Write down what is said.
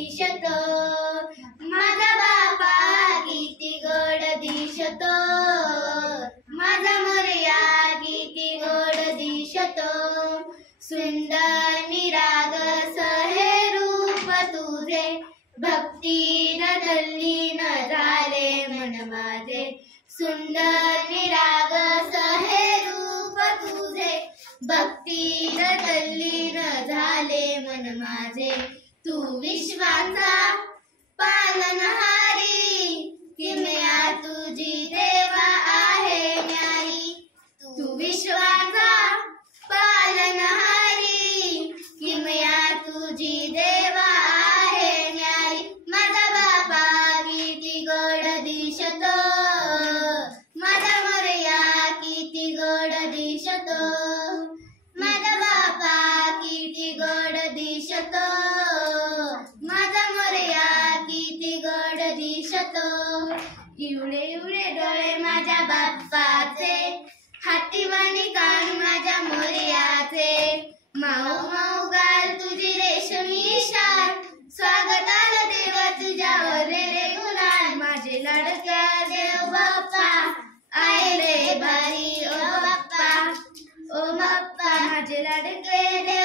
दिसत, माझा बापा किती गोड दिसत, माझा मोरया किती गोड दिसत, सुंदर निरागस हे रूप तुझे, भक्तीन तल्लीन झाले मन माझे, सुंदर निरागस हे रूप तुझे, भक्तीन तल्लीन झाले मन माझे, तू विश्वाचा पालनहारी, किमया तुझी देवा आहे न्यारी, तू विश्वाचा पालनहारी, किमया तुझी देवा आहे न्यारी, माझा बापा किती गोड दिसत, माझा मोरया किती गोड दिसत, माझा बापा किती गोड दिसत, माझा मोरया किती गोड दिसत, इवळे इवळे डोळे माझ्या बाप्पाचे, हातीवाणी कान माझ्या मोरयाचे, माऊ माऊ गाल तुझी रेशमी शाल, स्वागताला देवा तुझ्यावर रे गुलाल, माझे लाडक्या देव बाप्पा आय रे भारी ओ बाप्पा, ओ बाप्पा माझे लाडके देव